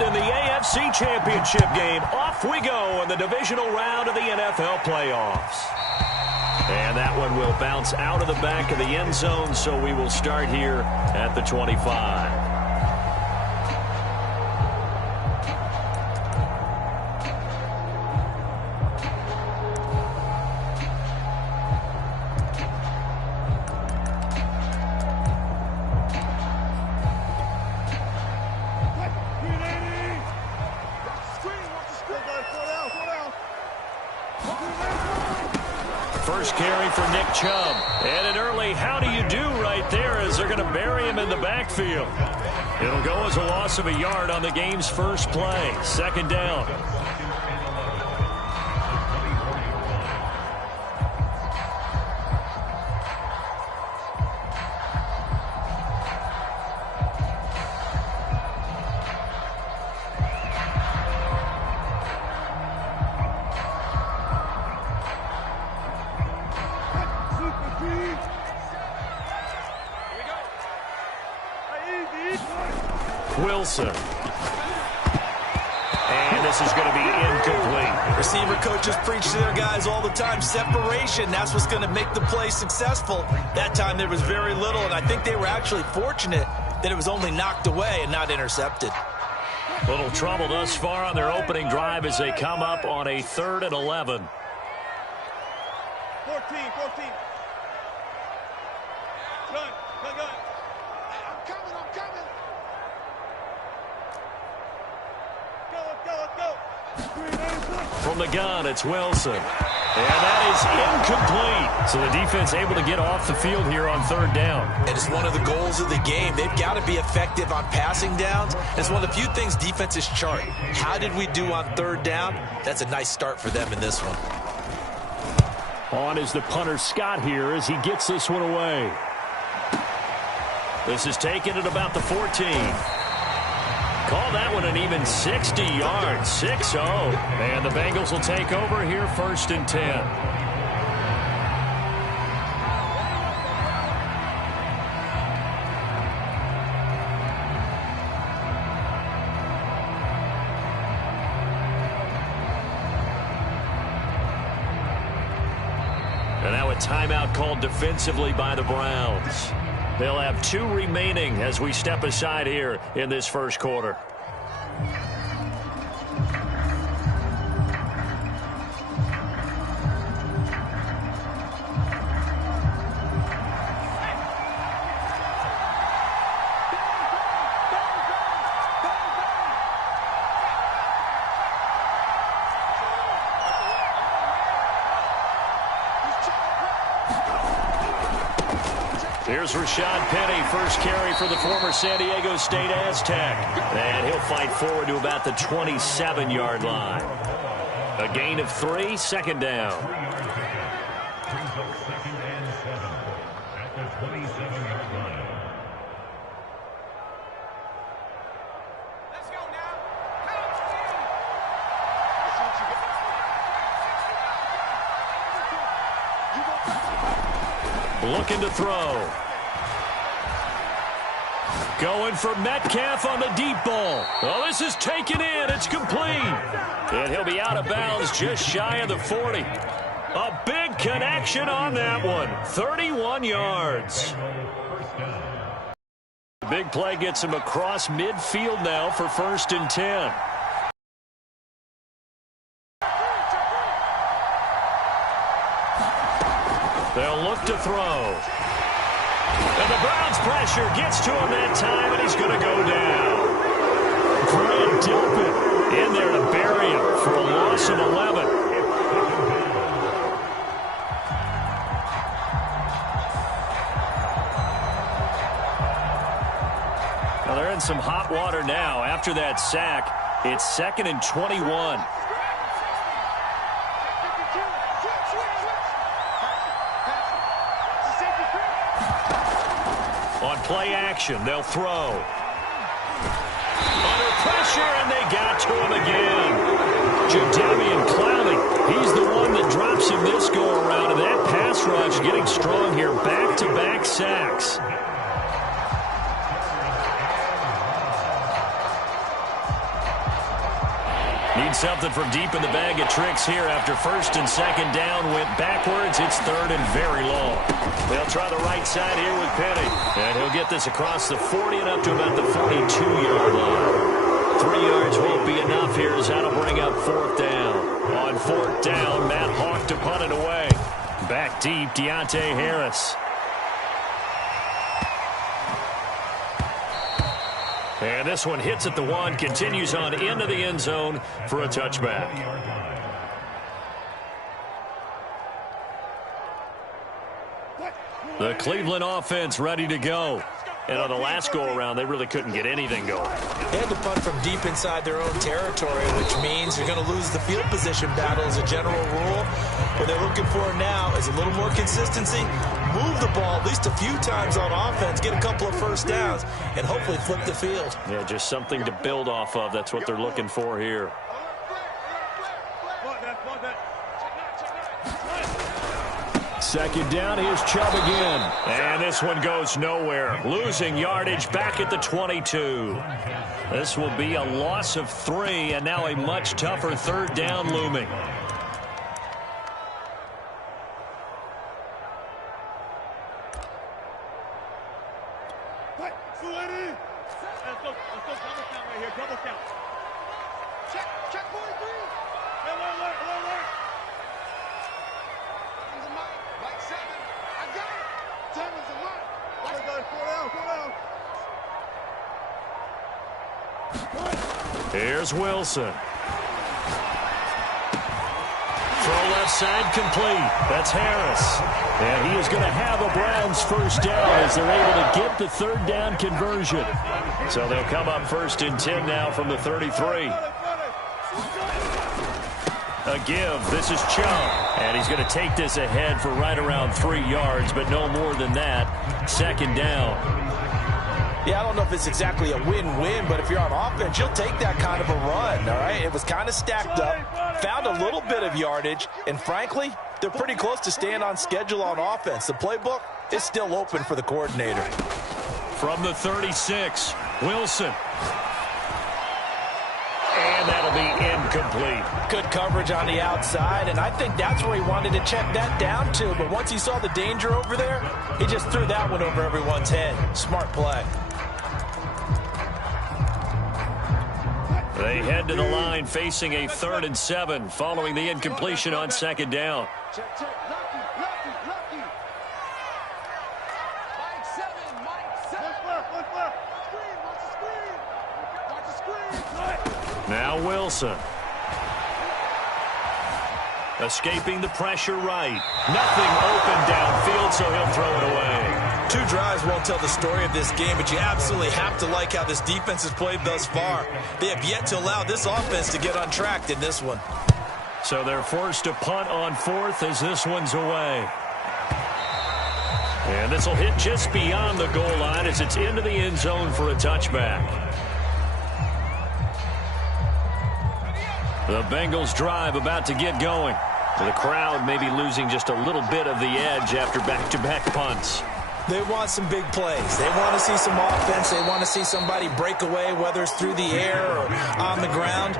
fourth in the AFC Championship game. Off we go in the divisional round of the NFL playoffs. And that one will bounce out of the back of the end zone, so we will start here at the 25. First carry for Nick Chubb. And an early how do you do right there as they're going to bury him in the backfield. It'll go as a loss of a yard on the game's first play. Second down. Wilson. And this is going to be incomplete. Receiver coaches preach to their guys all the time. Separation, that's what's going to make the play successful. That time there was very little, and I think they were actually fortunate that it was only knocked away and not intercepted. Little trouble thus far on their opening drive as they come up on a 3rd and 11. 14. Gun. I'm coming. Go. From the gun, it's Wilson. And that is incomplete. So the defense able to get off the field here on 3rd down. And it's one of the goals of the game. They've got to be effective on passing downs. It's one of the few things defenses chart. How did we do on 3rd down? That's a nice start for them in this one. On is the punter Scott here as he gets this one away. This is taken at about the 14. Call that one an even 60 yards, 6-0. And the Bengals will take over here 1st and 10. And now a timeout called defensively by the Browns. They'll have 2 remaining as we step aside here in this first quarter. Here's Rashad Penny, first carry for the former San Diego State Aztec. And he'll fight forward to about the 27-yard line. A gain of 3, 2nd down. Looking to throw. Going for Metcalf on the deep ball. Oh, this is taken in. It's complete. And he'll be out of bounds just shy of the 40. A big connection on that one. 31 yards. Big play gets him across midfield now for 1st and 10. They'll look to throw. And the Browns pressure gets to him that time, and he's going to go down. Grant Delpit in there to bury him for a loss of 11. Now they're in some hot water now. After that sack, it's 2nd and 21. On play action, they'll throw. Under pressure, and they got to him again. Jadeveon Clowney, he's the one that drops him this go-around, and that pass rush getting strong here. Back-to-back sacks. Seen something from deep in the bag of tricks here after first and second down went backwards. It's third and very long. They'll try the right side here with Penny. And he'll get this across the 40 and up to about the 42-yard line. 3 yards won't be enough here as that'll bring up fourth down. On fourth down, Matt Hawk to punt it away. Back deep, Deontay Harris. And this one hits at the 1, continues on into the end zone for a touchback. The Cleveland offense ready to go. And on the last go-around, they really couldn't get anything going. They had to punt from deep inside their own territory, which means you're going to lose the field position battle as a general rule. What they're looking for now is a little more consistency, move the ball at least a few times on offense, get a couple of first downs, and hopefully flip the field. Yeah, just something to build off of. That's what they're looking for here. Second down, here's Chubb again. And this one goes nowhere. Losing yardage back at the 22. This will be a loss of 3, and now a much tougher third down looming. Here's Wilson. Throw left side complete. That's Harris. And he is going to have a Browns first down as they're able to get the third down conversion. So they'll come up first and 10 now from the 33. A give. This is Chubb. And he's going to take this ahead for right around 3 yards, but no more than that. Second down. Yeah, I don't know if it's exactly a win-win, but if you're on offense, you'll take that kind of a run, all right? It was kind of stacked up, found a little bit of yardage, and frankly, they're pretty close to staying on schedule on offense. The playbook is still open for the coordinator. From the 36, Wilson. And that'll be incomplete. Good coverage on the outside, and I think that's where he wanted to check that down to, but once he saw the danger over there, he just threw that one over everyone's head. Smart play. They head to the line facing a 3rd and 7 following the incompletion on second down. Check, check. Lucky. Mike 7. Look left. Watch the screen. Now Wilson. Escaping the pressure right. Nothing open downfield, so he'll throw it away. 2 drives won't tell the story of this game, but you absolutely have to like how this defense has played thus far. They have yet to allow this offense to get untracked in this one. So they're forced to punt on 4th as this one's away. And this will hit just beyond the goal line as it's into the end zone for a touchback. The Bengals drive about to get going. The crowd may be losing just a little bit of the edge after back-to-back punts. They want some big plays. They want to see some offense. They want to see somebody break away, whether it's through the air or on the ground.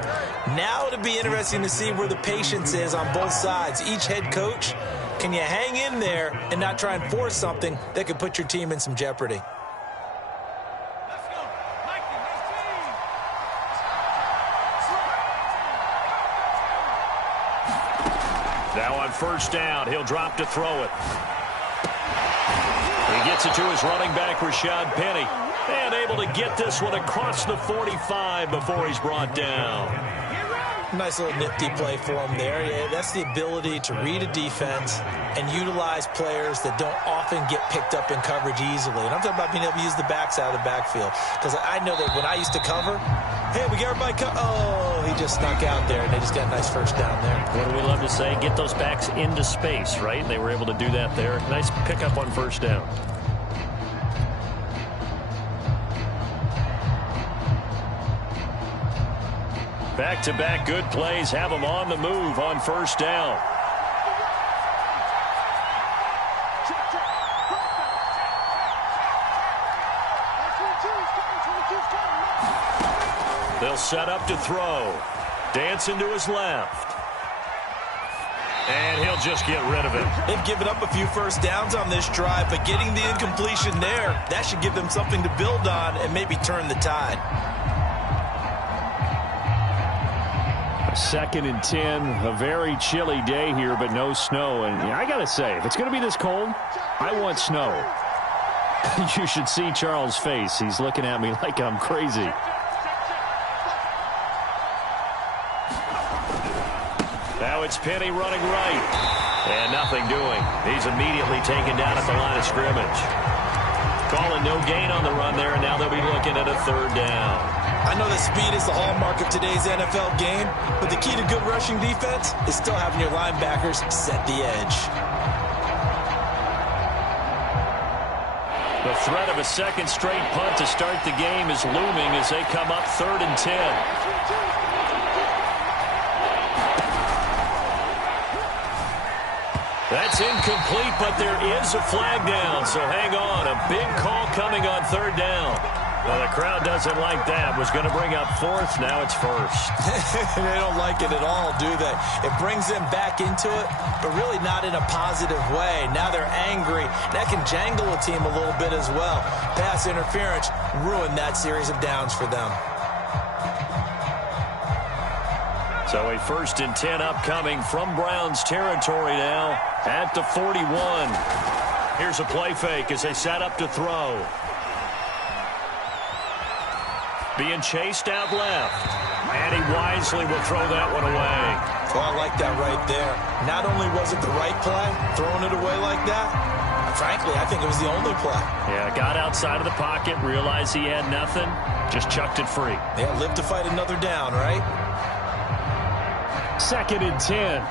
Now it'll be interesting to see where the patience is on both sides. Each head coach, can you hang in there and not try and force something that could put your team in some jeopardy? Now on first down, he'll drop to throw it. He gets it to his running back, Rashad Penny. And able to get this one across the 45 before he's brought down. Nice little nifty play for him there. Yeah, that's the ability to read a defense and utilize players that don't often get picked up in coverage easily. And I'm talking about being able to use the backs out of the backfield. Because I know that when I used to cover, hey, we got everybody oh, he just snuck out there, and they just got a nice first down there. What do we love to say? Get those backs into space, right? They were able to do that there. Nice pickup on first down. Back-to-back good plays have them on the move on first down. They'll set up to throw. Dancing to his left. And he'll just get rid of it. They've given up a few first downs on this drive, but getting the incompletion there, that should give them something to build on and maybe turn the tide. 2nd and 10, a very chilly day here, but no snow. And I got to say, if it's going to be this cold, I want snow. You should see Charles' face. He's looking at me like I'm crazy. Now it's Penny running right. And nothing doing. He's immediately taken down at the line of scrimmage. Calling no gain on the run there, and now they'll be looking at a 3rd down. I know that speed is the hallmark of today's NFL game, but the key to good rushing defense is still having your linebackers set the edge. The threat of a second straight punt to start the game is looming as they come up 3rd and 10. That's incomplete, but there is a flag down, so hang on. A big call coming on 3rd down. Well, the crowd doesn't like that. Was going to bring up 4th. Now it's 1st. They don't like it at all, do they? It brings them back into it, but really not in a positive way. Now they're angry. That can jangle a team a little bit as well. Pass interference ruined that series of downs for them. So a 1st and 10 upcoming from Browns territory now at the 41. Here's a play fake as they set up to throw. Being chased out left. And he wisely will throw that one away. Oh, I like that right there. Not only was it the right play, throwing it away like that, frankly, I think it was the only play. Yeah, got outside of the pocket, realized he had nothing, just chucked it free. Yeah, live to fight another down, right? 2nd and 10.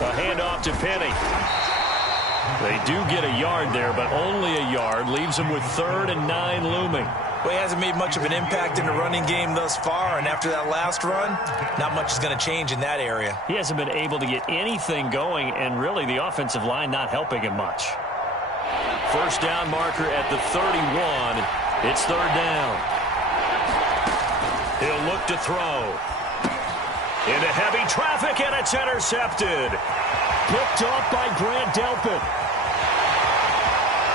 A handoff to Penny. They do get a yard there, but only a yard. Leaves them with 3rd and 9 looming. Well, he hasn't made much of an impact in the running game thus far, and after that last run, not much is going to change in that area. He hasn't been able to get anything going, and really the offensive line not helping him much. 1st down marker at the 31. It's 3rd down. He'll look to throw. Into heavy traffic, and it's intercepted. Picked off by Grant Delpit.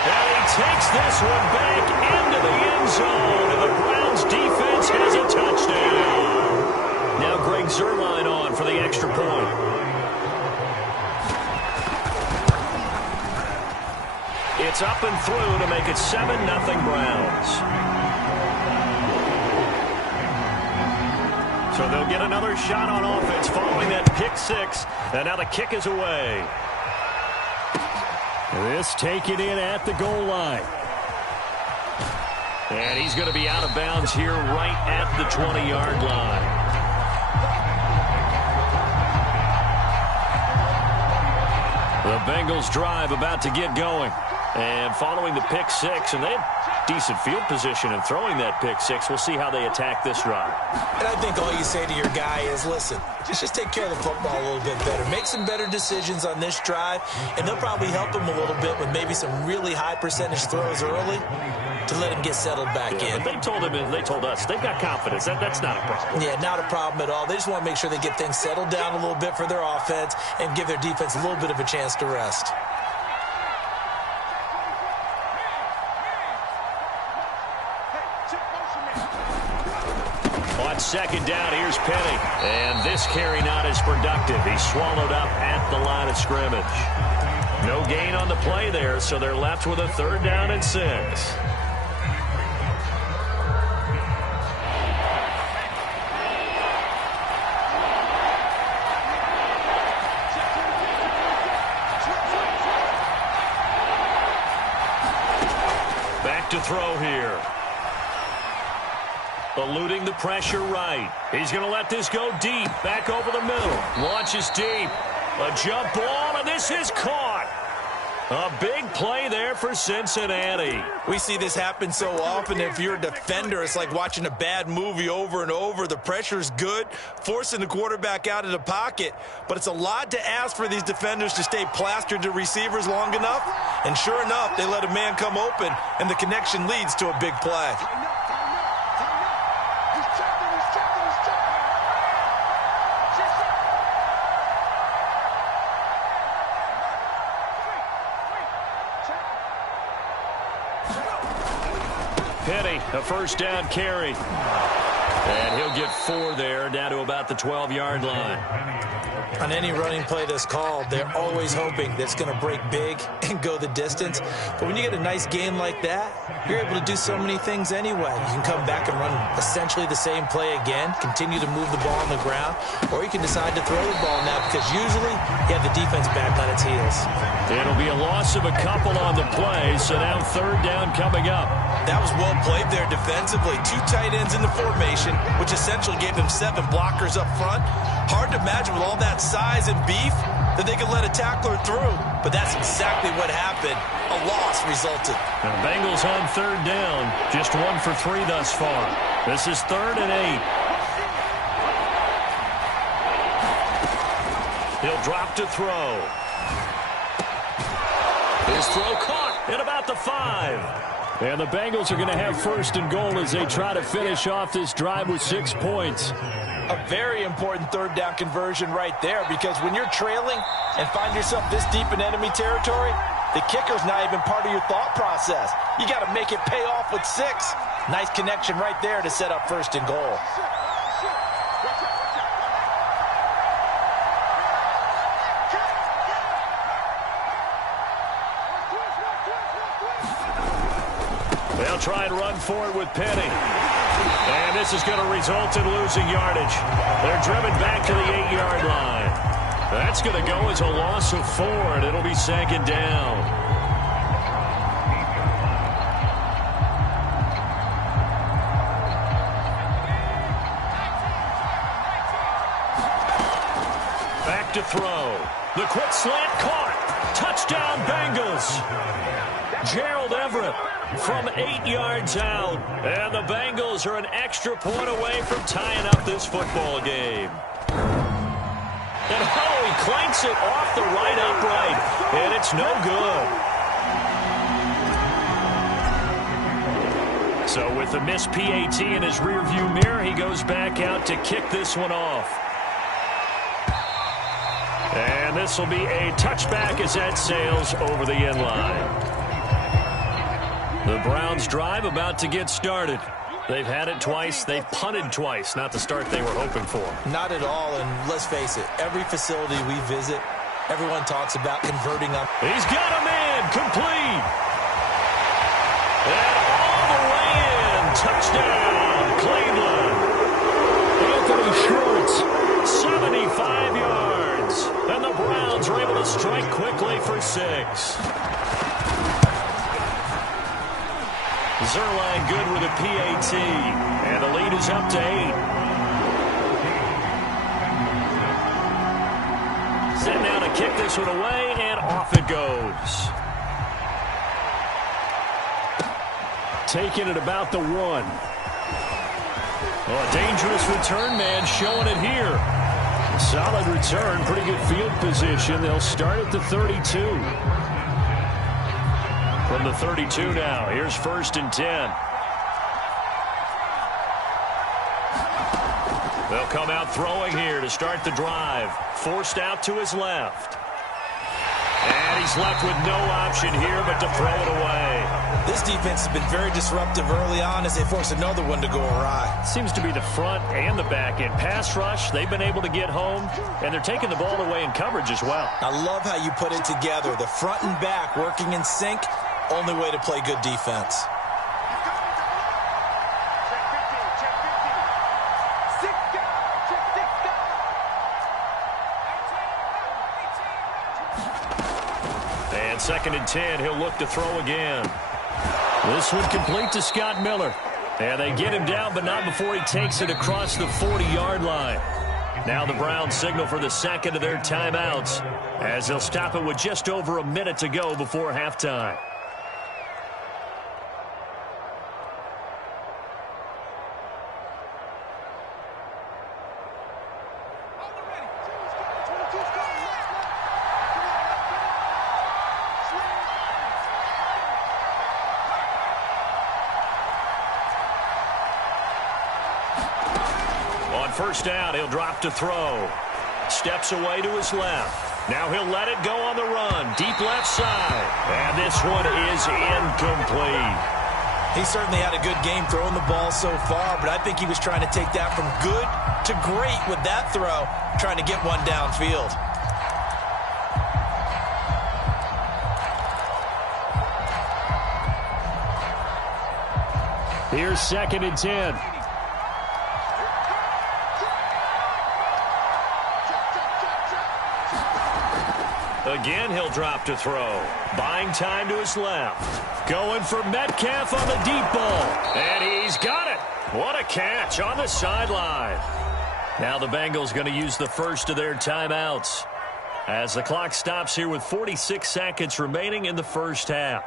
And he takes this one back into the end zone, and the Browns defense has a touchdown. Now Greg Zuerlein on for the extra point. It's up and through to make it 7-0 Browns. So they'll get another shot on offense following that pick 6, and now the kick is away. This taken in at the goal line. And he's going to be out of bounds here right at the 20-yard line. The Bengals drive about to get going. And following the pick 6, and they have decent field position in throwing that pick 6. We'll see how they attack this drive. And I think all you say to your guy is, listen, just take care of the football a little bit better. Make some better decisions on this drive, and they'll probably help him a little bit with maybe some really high percentage throws early to let him get settled back in. But they told him, and they told us, they've got confidence. That's not a problem. Yeah, not a problem at all. They just want to make sure they get things settled down a little bit for their offense and give their defense a little bit of a chance to rest. On 2nd down, here's Penny. And this carry not as productive. He's swallowed up at the line of scrimmage. No gain on the play there, so they're left with a 3rd down and 6. Back to throw here. Eluding the pressure right. He's going to let this go deep. Back over the middle. Launches deep. A jump ball, and this is caught. A big play there for Cincinnati. We see this happen so often. If you're a defender, it's like watching a bad movie over and over. The pressure's good, forcing the quarterback out of the pocket. But it's a lot to ask for these defenders to stay plastered to receivers long enough. And sure enough, they let a man come open, and the connection leads to a big play. Penny, a first down carry. And he'll get 4 there, down to about the 12-yard line. On any running play that's called, they're always hoping that it's going to break big and go the distance. But when you get a nice game like that, you're able to do so many things anyway. You can come back and run essentially the same play again, continue to move the ball on the ground, or you can decide to throw the ball now because usually you have the defense back on its heels. It'll be a loss of a couple on the play, so now third down coming up. That was well played there defensively. 2 tight ends in the formation, which essentially gave them 7 blockers up front. Hard to imagine with all that size and beef that they could let a tackler through. But that's exactly what happened. A loss resulted. Now Bengals on third down. Just 1 for 3 thus far. This is 3rd and 8. He'll drop to throw. His throw caught at about the 5. And the Bengals are going to have 1st and goal as they try to finish off this drive with 6 points. A very important third down conversion right there, because when you're trailing and find yourself this deep in enemy territory, the kicker's not even part of your thought process. You got to make it pay off with 6. Nice connection right there to set up 1st and goal. They'll try and run for it with Penny. And this is going to result in losing yardage. They're driven back to the 8-yard line. That's going to go as a loss of 4, and it'll be 2nd down. Back to throw. The quick slant caught. Touchdown Bengals. Gerald Everett from 8 yards out. And the Bengals are an extra point away from tying up this football game. And he clanks it off the right upright. And it's no good. So with the missed PAT in his rearview mirror, he goes back out to kick this one off. And this will be a touchback as that sails over the end line. The Browns drive about to get started. They've had it twice. They've punted twice. Not the start they were hoping for. Not at all, and let's face it, every facility we visit, everyone talks about converting on. He's got a man complete. And all the way in. Touchdown, Cleveland. Anthony Schwartz, 75 yards. And the Browns are able to strike quickly for 6. Zerline good with a PAT. And the lead is up to 8. Set now to kick this one away, and off it goes. Taking it about the 1. Oh, a dangerous return man showing it here. Solid return, pretty good field position. They'll start at the 32. From the 32 now, here's 1st and 10. They'll come out throwing here to start the drive. Forced out to his left. And he's left with no option here but to throw it away. This defense has been very disruptive early on as they force another one to go awry. Seems to be the front and the back end. Pass rush, they've been able to get home, and they're taking the ball away in coverage as well. I love how you put it together. The front and back working in sync. Only way to play good defense. And 2nd and 10, he'll look to throw again. This one complete to Scott Miller. And they get him down, but not before he takes it across the 40-yard line. Now the Browns signal for the second of their timeouts as they'll stop it with just over a minute to go before halftime. First down, he'll drop to throw. Steps away to his left. Now he'll let it go on the run. Deep left side. And this one is incomplete. He certainly had a good game throwing the ball so far, but I think he was trying to take that from good to great with that throw, trying to get one downfield. Here's 2nd and 10. Again, he'll drop to throw. Buying time to his left. Going for Metcalf on the deep ball. And he's got it. What a catch on the sideline. Now the Bengals going to use the first of their timeouts as the clock stops here with 46 seconds remaining in the first half.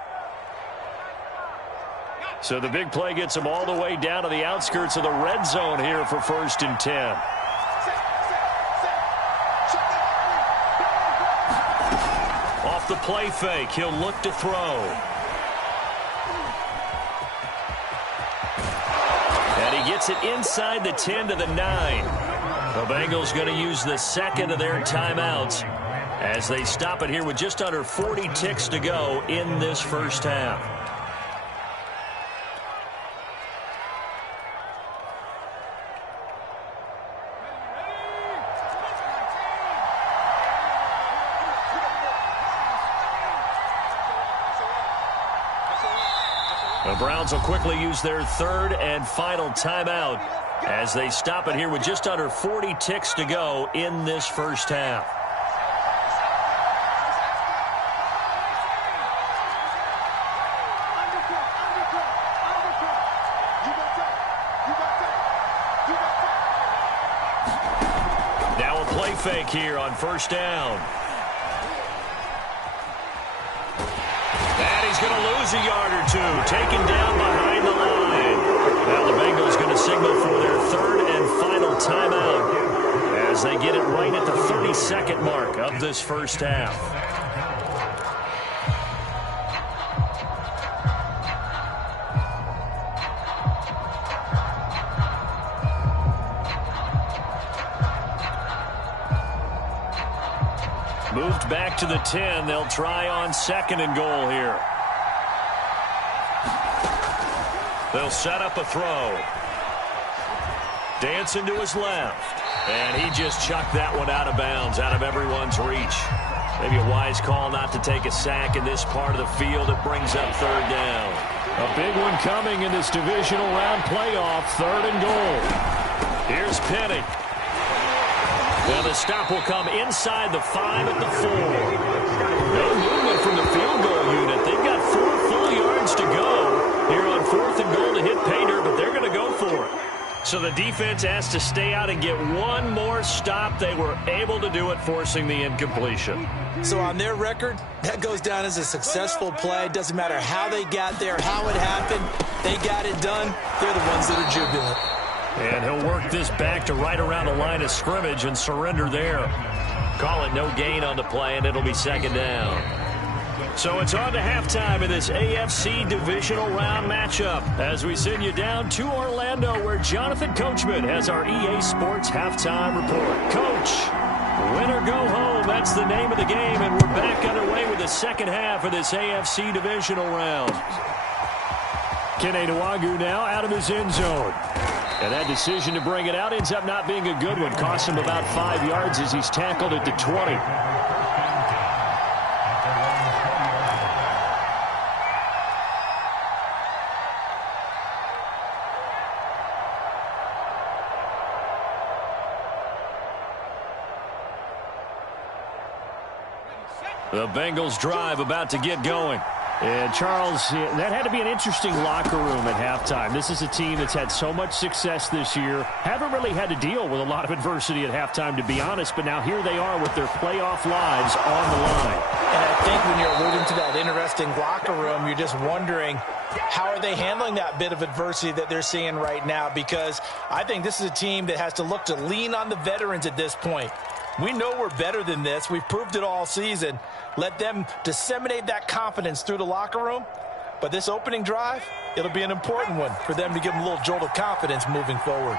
So the big play gets them all the way down to the outskirts of the red zone here for 1st and 10. The play fake. He'll look to throw. And he gets it inside the 10 to the 9. The Bengals going to use the second of their timeouts as they stop it here with just under 40 ticks to go in this first half. The Browns will quickly use their third and final timeout as they stop it here with just under 40 ticks to go in this first half. Now a play fake here on 1st down. He's going to lose a yard or two, taken down behind the line. Now the Bengals going to signal for their third and final timeout as they get it right at the 30-second mark of this first half. Moved back to the 10. They'll try on 2nd and goal here. They'll set up a throw. Dancing to his left. And he just chucked that one out of bounds, out of everyone's reach. Maybe a wise call not to take a sack in this part of the field. It brings up 3rd down. A big one coming in this divisional round playoff. 3rd and goal. Here's Penny. Well, the stop will come inside the 5 at the 4. No movement from the field goal unit. They've got 4 full yards to go here on 4th and goal to hit pay dirt, but they're going to go for it. So the defense has to stay out and get one more stop. They were able to do it, forcing the incompletion. So on their record, that goes down as a successful play. Doesn't matter how they got there, how it happened. They got it done. They're the ones that are jubilant. And he'll work this back to right around the line of scrimmage and surrender there. Call it no gain on the play, and it'll be 2nd down. So it's on to halftime in this AFC divisional round matchup as we send you down to Orlando where Jonathan Coachman has our EA Sports halftime report. Coach, win or go home, that's the name of the game, and we're back underway with the second half of this AFC divisional round. Kene Nwagu now out of his end zone. And that decision to bring it out ends up not being a good one. Cost him about 5 yards as he's tackled at the 20. The Bengals drive about to get going. And, Charles, that had to be an interesting locker room at halftime. This is a team that's had so much success this year. Haven't really had to deal with a lot of adversity at halftime, to be honest. But now here they are with their playoff lives on the line. And I think when you're alluding to that interesting locker room, you're just wondering, how are they handling that bit of adversity that they're seeing right now? Because I think this is a team that has to look to lean on the veterans at this point. We know we're better than this. We've proved it all season. Let them disseminate that confidence through the locker room. But this opening drive, it'll be an important one for them to give them a little jolt of confidence moving forward.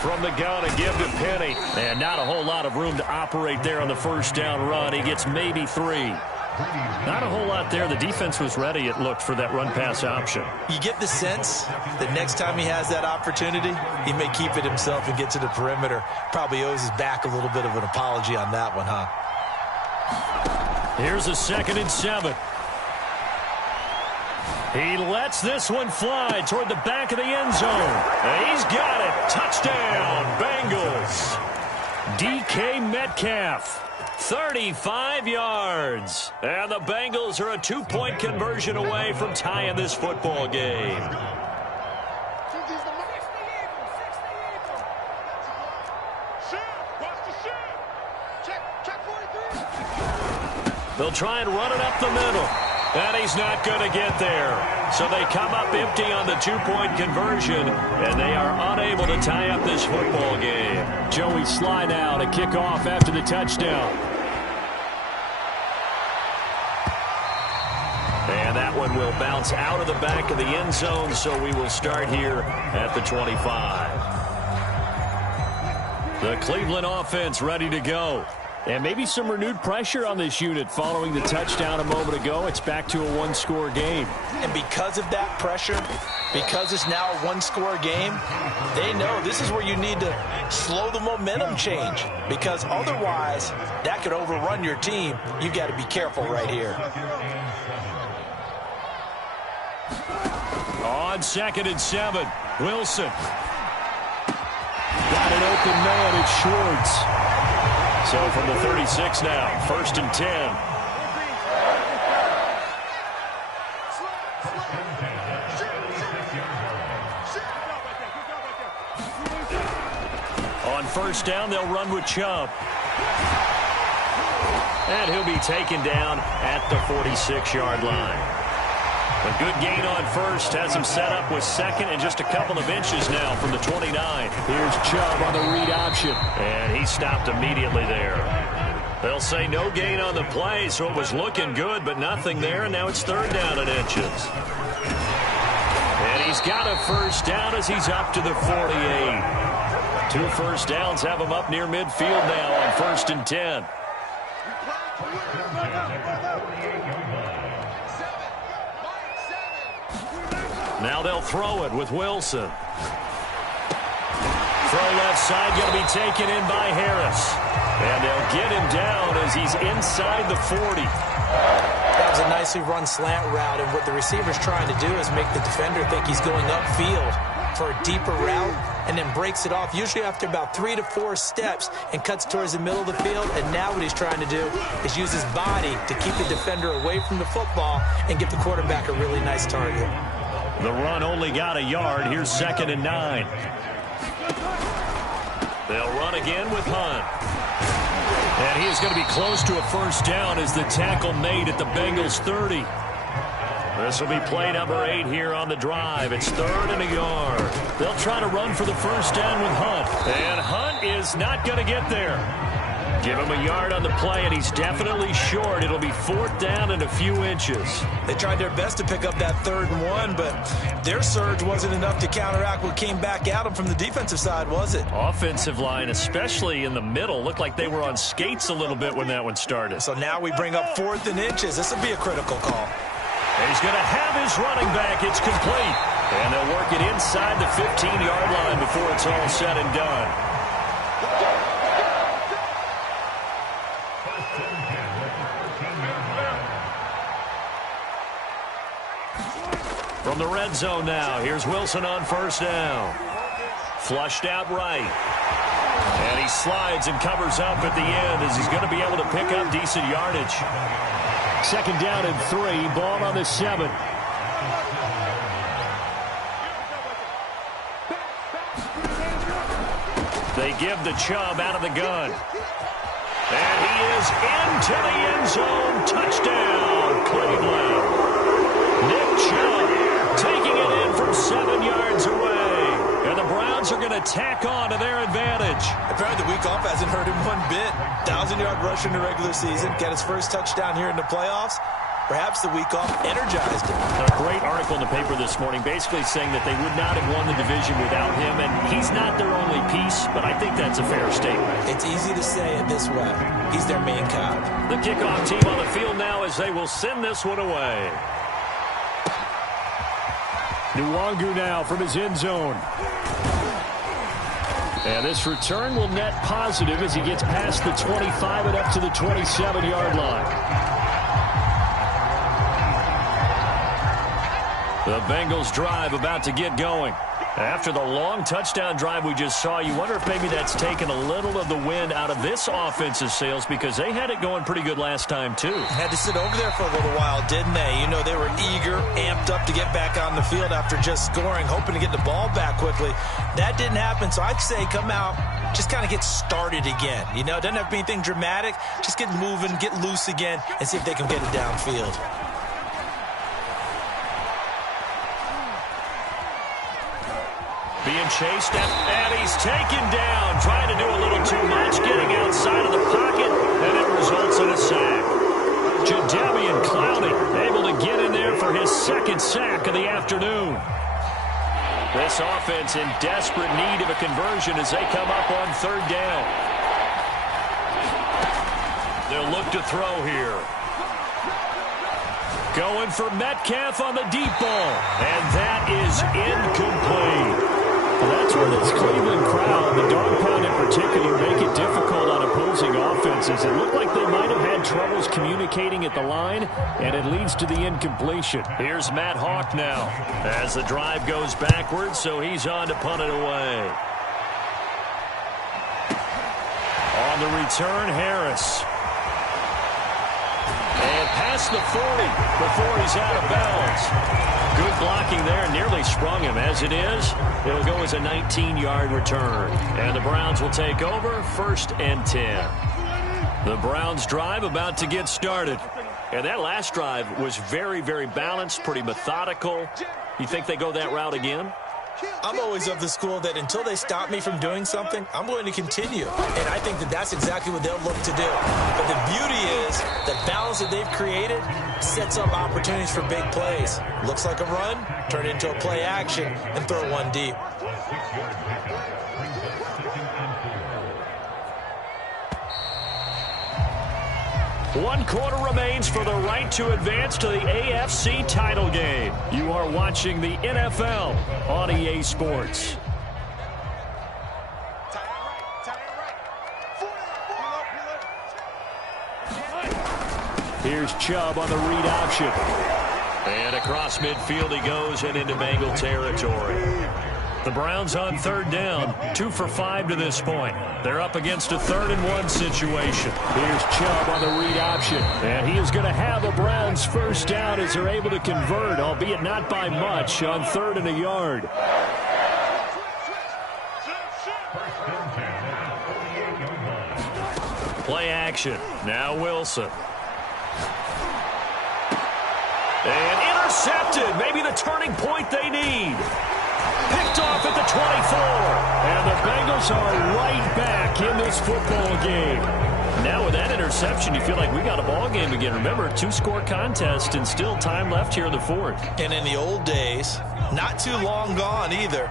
From the gun, a give to Penny. And not a whole lot of room to operate there on the first down run. He gets maybe 3. Not a whole lot there. The defense was ready, it looked, for that run-pass option. You get the sense that next time he has that opportunity, he may keep it himself and get to the perimeter. Probably owes his back a little bit of an apology on that one, huh? Here's a 2nd and 7. He lets this one fly toward the back of the end zone. And he's got it. Touchdown, Bengals. DK Metcalf, 35 yards. And the Bengals are a 2-point conversion away from tying this football game. They'll try and run it up the middle. And he's not going to get there. So they come up empty on the 2-point conversion, and they are unable to tie up this football game. Joey Sly now to kick off after the touchdown. And that one will bounce out of the back of the end zone, so we will start here at the 25. The Cleveland offense ready to go. And maybe some renewed pressure on this unit following the touchdown a moment ago. It's back to a 1-score game. And because of that pressure, because it's now a 1-score game, they know this is where you need to slow the momentum change. Because otherwise, that could overrun your team. You've got to be careful right here. On 2nd and 7, Wilson. Got an open man, it's Schwartz. So from the 36 now, 1st and 10. On 1st down, they'll run with Chubb. And he'll be taken down at the 46-yard line. A good gain on 1st, has him set up with 2nd and just a couple of inches now from the 29. Here's Chubb on the read option. And he stopped immediately there. They'll say no gain on the play, so it was looking good, but nothing there, and now it's 3rd down and inches. And he's got a 1st down as he's up to the 48. 2 1st downs have him up near midfield now on 1st and 10. Now they'll throw it with Wilson. Throw left side, going to be taken in by Harris. And they'll get him down as he's inside the 40. That was a nicely run slant route, and what the receiver's trying to do is make the defender think he's going upfield for a deeper route, and then breaks it off, usually after about 3 to 4 steps, and cuts towards the middle of the field. And now what he's trying to do is use his body to keep the defender away from the football and give the quarterback a really nice target. The run only got a yard. Here's 2nd and 9. They'll run again with Hunt. And he is going to be close to a 1st down as the tackle made at the Bengals 30. This will be play number 8 here on the drive. It's 3rd and a yard. They'll try to run for the 1st down with Hunt. And Hunt is not going to get there. Give him a yard on the play, and he's definitely short. It'll be 4th down and a few inches. They tried their best to pick up that 3rd and 1, but their surge wasn't enough to counteract what came back at them from the defensive side, was it? Offensive line, especially in the middle, looked like they were on skates a little bit when that one started. So now we bring up 4th and inches. This will be a critical call. He's going to have his running back. It's complete. And they'll work it inside the 15-yard line before it's all said and done. From From the red zone now, here's Wilson on first down. Flushed out right. And he slides and covers up at the end as he's going to be able to pick up decent yardage. Second down and 3, ball on the 7. They give the Chubb out of the gun. And he is into the end zone. Touchdown, Cleveland. Nick Chubb taking it in from 7 yards away. And the Browns are going to tack on to their advantage. Apparently the week off hasn't hurt him one bit. 1,000-yard rush in the regular season. Got his first touchdown here in the playoffs. Perhaps the week off energized him. A great article in the paper this morning basically saying that they would not have won the division without him. And he's not their only piece, but I think that's a fair statement. It's easy to say it this way. He's their main cog. The kickoff team on the field now as they will send this one away. Nwangu now from his end zone. And this return will net positive as he gets past the 25 and up to the 27-yard line. The Bengals drive about to get going. After the long touchdown drive we just saw, you wonder if maybe that's taken a little of the wind out of this offensive sails because they had it going pretty good last time too. Had to sit over there for a little while, didn't they? You know, they were eager, amped up to get back on the field after just scoring, hoping to get the ball back quickly. That didn't happen, so I'd say come out, just kind of get started again. You know, it doesn't have to be anything dramatic. Just get moving, get loose again, and see if they can get it downfield. Being chased, and he's taken down. Trying to do a little too much, getting outside of the pocket, and it results in a sack. Jadeveon Clowney able to get in there for his second sack of the afternoon. This offense in desperate need of a conversion as they come up on third down. They'll look to throw here. Going for Metcalf on the deep ball, and that is incomplete. Well, that's where this Cleveland crowd, the dog pound in particular, make it difficult on opposing offenses. It looked like they might have had troubles communicating at the line, and it leads to the incompletion. Here's Matt Hawk now as the drive goes backwards, so he's on to punt it away. On the return, Harris. And past the 40 before he's out of bounds. Good blocking there, nearly sprung him. As it is, it'll go as a 19-yard return. And the Browns will take over, 1st and 10. The Browns drive about to get started. And that last drive was very, very balanced, pretty methodical. You think they go that route again? I'm always of the school that until they stop me from doing something, I'm going to continue. And I think that that's exactly what they'll look to do. But the beauty is the balance that they've created sets up opportunities for big plays. Looks like a run, turn it into a play action, and throw one deep. One quarter remains for the right to advance to the AFC title game. You are watching the NFL on EA Sports. Here's Chubb on the read option. And across midfield he goes and into Bengal territory. The Browns on third down, 2 for 5 to this point. They're up against a 3rd and 1 situation. Here's Chubb on the read option. And he is going to have a Browns first down as they're able to convert, albeit not by much, on 3rd and a yard. Play action. Now Wilson. And intercepted. Maybe the turning point they need. Picked off at the 24. And the Bengals are right back in this football game. Now with that interception, you feel like we got a ball game again. Remember, 2-score contest and still time left here in the 4th. And in the old days, not too long gone either.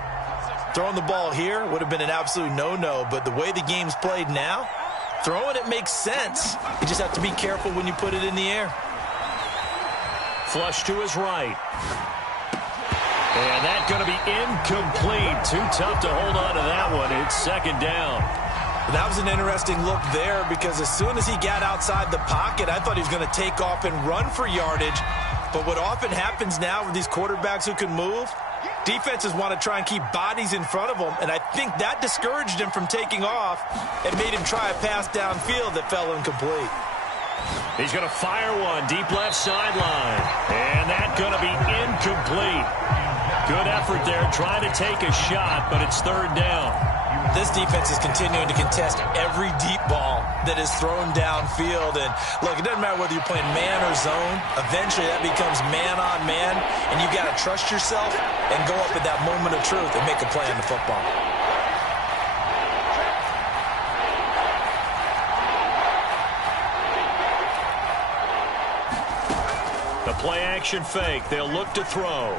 Throwing the ball here would have been an absolute no-no, but the way the game's played now, throwing it makes sense. You just have to be careful when you put it in the air. Flush to his right. And that's going to be incomplete. Too tough to hold on to that one. It's 2nd down. That was an interesting look there because as soon as he got outside the pocket, I thought he was going to take off and run for yardage. But what often happens now with these quarterbacks who can move, defenses want to try and keep bodies in front of them, and I think that discouraged him from taking off and made him try a pass downfield that fell incomplete. He's going to fire one deep left sideline, and that's going to be incomplete. Good effort there trying to take a shot, but it's third down. This defense is continuing to contest every deep ball that is thrown downfield. And, look, it doesn't matter whether you're playing man or zone. Eventually that becomes man on man, and you've got to trust yourself and go up at that moment of truth and make a play on the football. The play-action fake. They'll look to throw.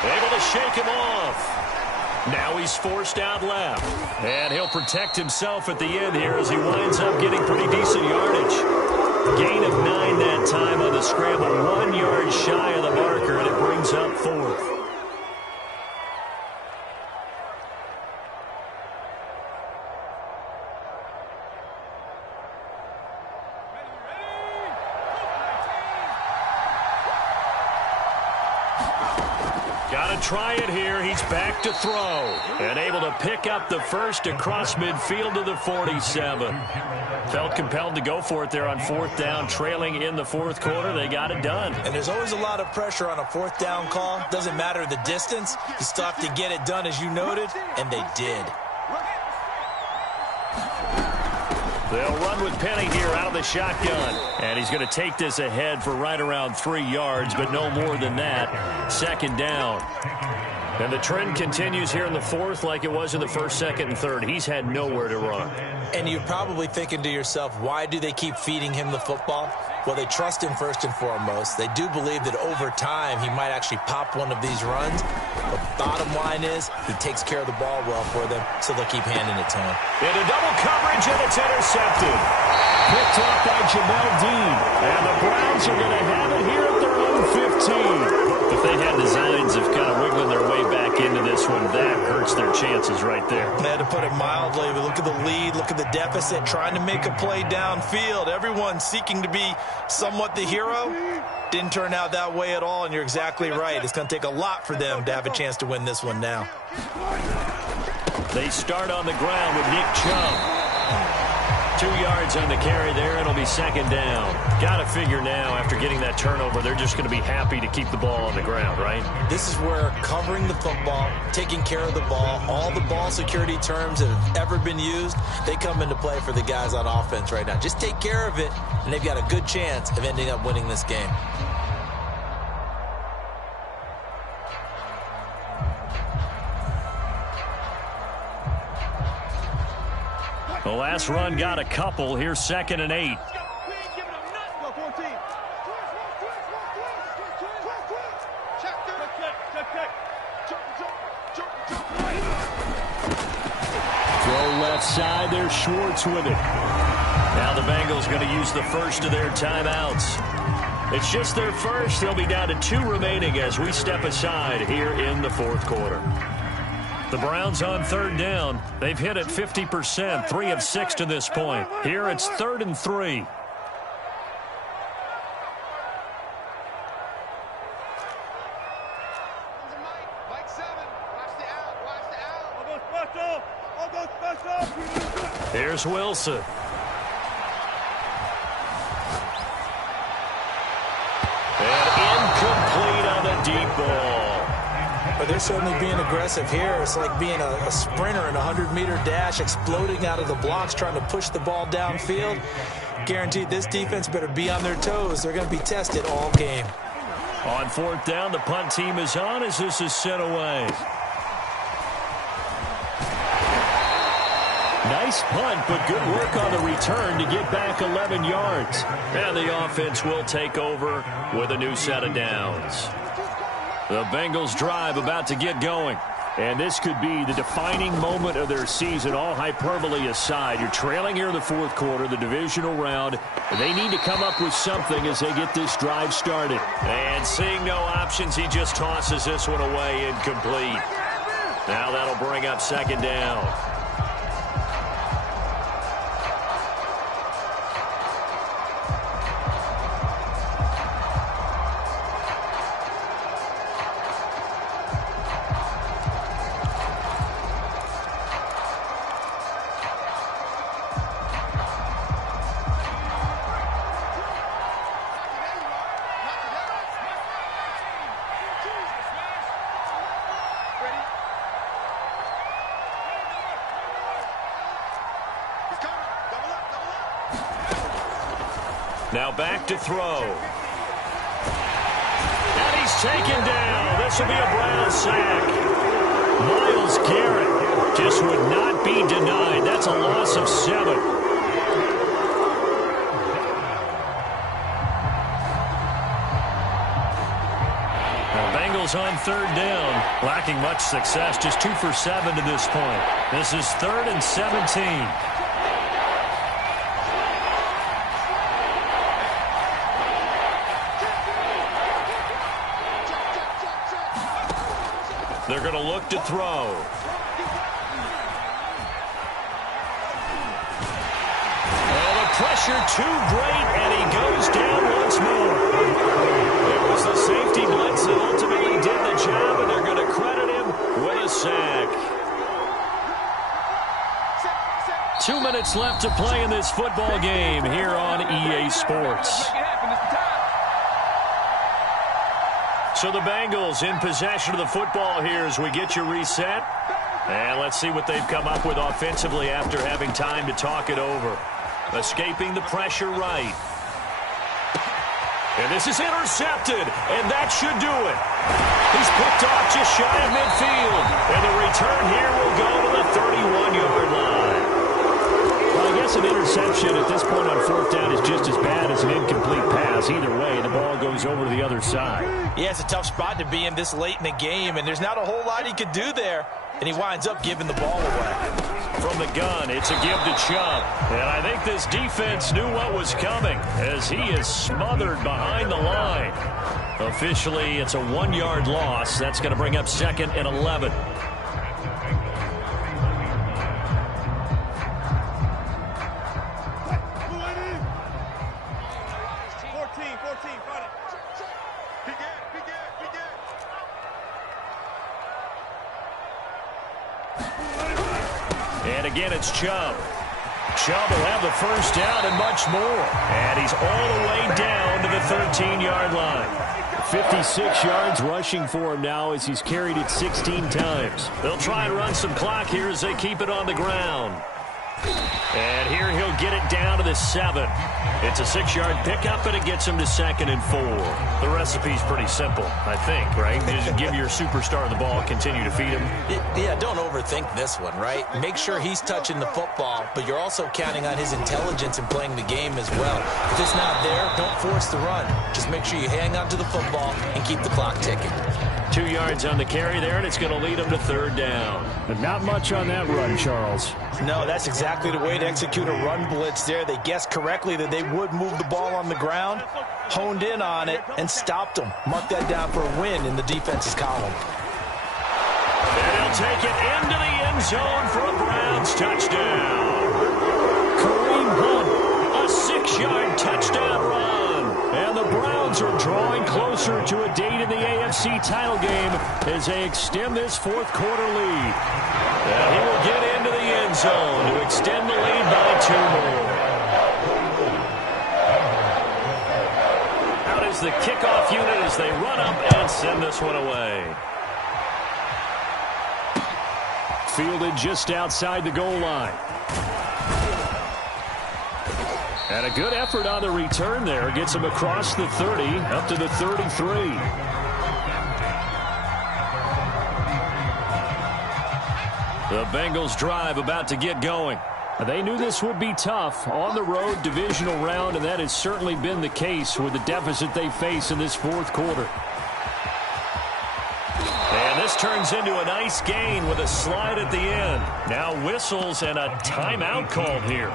Able to shake him off. Now he's forced out left. And he'll protect himself at the end here as he winds up getting pretty decent yardage. Gain of 9 that time on the scramble. 1 yard shy of the marker, and it brings up fourth. Got to try it here. He's back to throw. And able to pick up the first across midfield to the 47. Felt compelled to go for it there on fourth down, trailing in the fourth quarter. They got it done. And there's always a lot of pressure on a fourth down call. Doesn't matter the distance. You still have to get it done, as you noted, and they did. They'll run with Penny here out of the shotgun. And he's going to take this ahead for right around 3 yards, but no more than that. Second down. And the trend continues here in the fourth like it was in the first, second, and third. He's had nowhere to run. And you're probably thinking to yourself, why do they keep feeding him the football? Well, they trust him first and foremost. They do believe that over time he might actually pop one of these runs. The bottom line is he takes care of the ball well for them, so they'll keep handing it to him. Into double coverage, and it's intercepted. Picked off by Jamel Dean. And the Browns are going to have it here at their own 15. If they had designs of kind of wiggling their way back into this one, that hurts their chances right there. They had to put it mildly, but look at the lead, look at the deficit, trying to make a play downfield. Everyone seeking to be somewhat the hero. Didn't turn out that way at all, and you're exactly right. It's going to take a lot for them to have a chance to win this one now. They start on the ground with Nick Chubb. 2 yards on the carry there. It'll be second down. Got to figure now, after getting that turnover, they're just going to be happy to keep the ball on the ground, right? This is where covering the football, taking care of the ball, all the ball security terms that have ever been used, they come into play for the guys on offense right now. Just take care of it, and they've got a good chance of ending up winning this game. The last run got a couple. Here's 2nd and 8. Throw left side. There's Schwartz with it. Now the Bengals going to use the first of their timeouts. It's just their first. They'll be down to 2 remaining as we step aside here in the fourth quarter. The Browns on third down. They've hit it 50%, 3 of 6 to this point. Here it's 3rd and 3. Here's Wilson. And incomplete on the deep ball. But they're certainly being aggressive here. It's like being a sprinter in a 100-meter dash, exploding out of the blocks, trying to push the ball downfield. Guaranteed this defense better be on their toes. They're going to be tested all game. On fourth down, the punt team is on as this is sent away. Nice punt, but good work on the return to get back 11 yards. And the offense will take over with a new set of downs. The Bengals drive about to get going. And this could be the defining moment of their season, all hyperbole aside. You're trailing here in the fourth quarter, the divisional round. They need to come up with something as they get this drive started. And seeing no options, he just tosses this one away incomplete. Now that'll bring up second down. Now back to throw. And he's taken down. This will be a Brown sack. Myles Garrett just would not be denied. That's a loss of 7. Bengals on 3rd down, lacking much success, just 2 for 7 to this point. This is 3rd and 17. They're going to look to throw. Oh, the pressure too great, and he goes down once more. It was the safety blitz that ultimately did the job, and they're going to credit him with a sack. 2 minutes left to play in this football game here on EA Sports. So the Bengals in possession of the football here as we get you reset. And let's see what they've come up with offensively after having time to talk it over. Escaping the pressure right. And this is intercepted, and that should do it. He's picked off just shy of midfield. And the return here will go to the 31-yard line. Well, I guess an interception at this point on 4th down is just as bad as an incomplete pass. Either way, the ball goes over to the other side. Yeah, it's a tough spot to be in this late in the game, and there's not a whole lot he could do there. And he winds up giving the ball away. From the gun, it's a give to Chubb. And I think this defense knew what was coming as he is smothered behind the line. Officially, it's a 1-yard loss. That's going to bring up 2nd and 11. And again, it's Chubb. Chubb will have the first down and much more. And he's all the way down to the 13-yard line. 56 yards rushing for him now as he's carried it 16 times. They'll try and run some clock here as they keep it on the ground. And here he'll get it down to the 7. It's a 6-yard pickup, and it gets him to 2nd and 4. The recipe's pretty simple, I think, right? You just give your superstar the ball, continue to feed him. Yeah, don't overthink this one, right? Make sure he's touching the football, but you're also counting on his intelligence in playing the game as well. If it's not there, don't force the run. Just make sure you hang on to the football and keep the clock ticking. 2 yards on the carry there, and it's going to lead him to 3rd down. But not much on that run, Charles. No, that's exactly the way to execute a run blitz there. They guessed correctly that they would move the ball on the ground, honed in on it, and stopped them. Mark that down for a win in the defense's column. And he'll take it into the end zone for a Browns touchdown. Kareem Hunt, a 6-yard touchdown run. And the Browns are drawing closer to a date in the AFC title game as they extend this 4th quarter lead. And he will get into the end zone to extend the lead by 2 more. Out is the kickoff unit as they run up and send this one away. Fielded just outside the goal line. And a good effort on the return there. Gets him across the 30, up to the 33. The Bengals drive about to get going. They knew this would be tough on the road divisional round, and that has certainly been the case with the deficit they face in this 4th quarter. And this turns into a nice gain with a slide at the end. Now whistles and a timeout called here.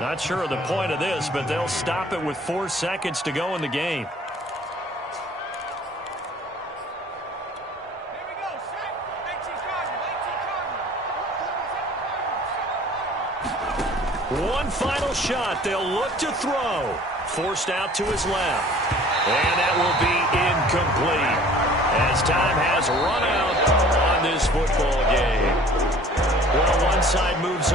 Not sure of the point of this, but they'll stop it with 4 seconds to go in the game. One final shot. They'll look to throw. Forced out to his left. And that will be incomplete as time has run out on this football game. Well, one side moves